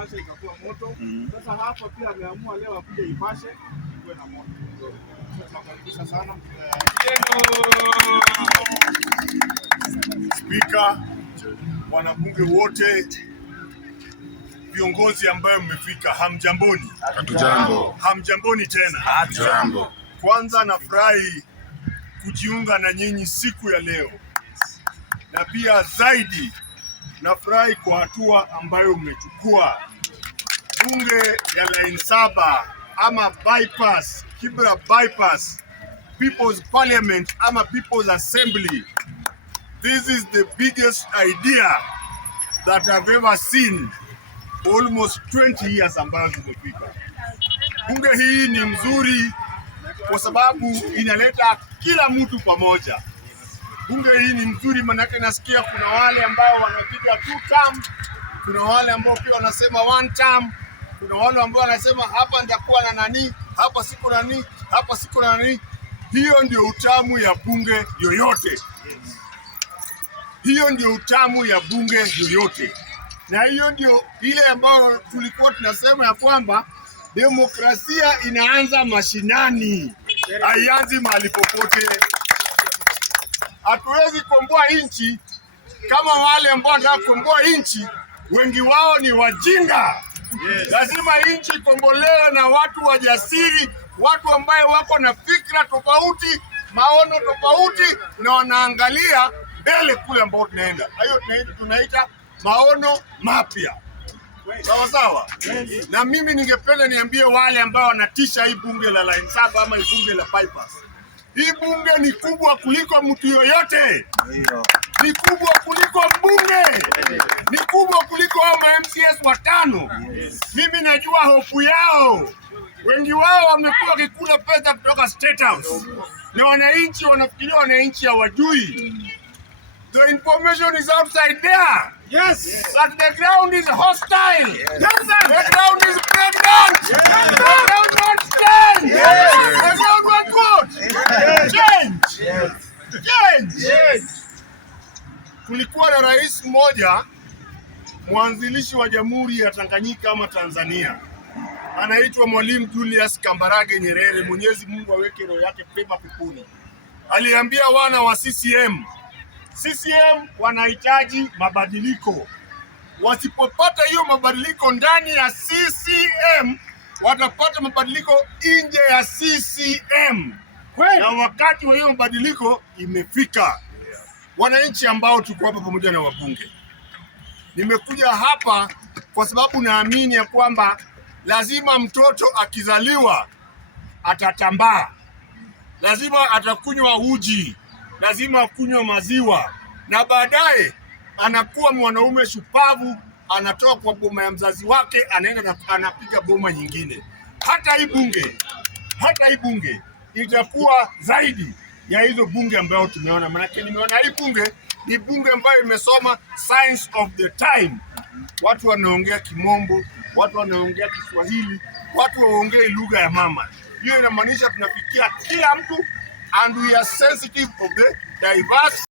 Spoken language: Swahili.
Naivasha ikakuwa moto. Sasa hapa pia ameamua leo akuje Naivasha iwe na moto. Tunakaribisha sana Spika, wanabunge wote, viongozi ambayo mmefika, hamjamboni. Hatujambo. Hamjamboni tena. Hatujambo. Kwanza nafurahi kujiunga na nyinyi siku ya leo, na pia zaidi nafurahi kwa hatua ambayo mmechukua. Bunge ya Line 7 ama bypass, Kibra bypass, People's Parliament ama People's Assembly. This is the biggest idea that I've ever seen. Almost 20 years ambayo zimepita. Bunge hii ni mzuri kwa sababu inaleta kila mtu pamoja. Bunge hii ni mzuri manake nasikia kuna wale ambao wanapiga 2 term, kuna wale ambao pia wanasema 1 term, kuna wale ambao wanasema hapa nitakuwa na nani, hapa siko nani, hapa siko nani. Hiyo ndio utamu ya bunge yoyote. Hiyo ndio utamu ya bunge yoyote. Na hiyo ndio ile ambayo tulikuwa tunasema ya kwamba demokrasia inaanza mashinani, haianzi mahali popote. Hatuwezi komboa nchi kama wale ambao wanataka kukomboa nchi wengi wao ni wajinga. Lazima nchi ikombolewe na watu wajasiri, watu ambaye wako na fikra tofauti, maono tofauti, na wanaangalia mbele kule ambao tunaenda. Hayo tunaita maono mapya. Sawa sawa. Na mimi ningependa niambie wale ambao wanatisha hii bunge la Line 7 ama hii bunge la bypass. Hii bunge ni kubwa kuliko mtu yoyote. Ni kubwa kuliko bunge. Ni kubwa kuliko hao MCS watano. Mimi najua hofu yao. Wengi wao wamekuwa wakikula pesa kutoka State House. Na wananchi wanafikiria wananchi hawajui. The information is outside there. Yes. But the ground is hostile. Yes. The ground is pregnant. Yes. The ground won't stand. Yes. The ground won't good. Yes. Change. Yes. Change. Yes. Kulikuwa na rais mmoja, mwanzilishi wa Jamhuri ya Tanganyika ama Tanzania. Anaitwa Mwalimu Julius Kambarage Nyerere, Mwenyezi Mungu aweke roho yake pema peponi. Aliambia wana wa CCM wanahitaji mabadiliko. Wasipopata hiyo mabadiliko ndani ya CCM, watapata mabadiliko nje ya CCM. Na wakati wa hiyo mabadiliko imefika. Wananchi ambao tuko hapa pamoja na wabunge, nimekuja hapa kwa sababu naamini ya kwamba lazima mtoto akizaliwa atatambaa, lazima atakunywa uji, lazima kunywa maziwa, na baadaye anakuwa mwanaume shupavu, anatoka kwa boma ya mzazi wake, anaenda na anapiga boma nyingine. Hata hii bunge itakuwa zaidi ya hizo bunge ambayo tumeona. Maana nimeona hii bunge ni bunge ambayo imesoma science of the time. Watu wanaongea Kimombo, watu wanaongea Kiswahili, watu waongee lugha ya mama. Hiyo inamaanisha tunafikia kila mtu, and we are sensitive of the diverse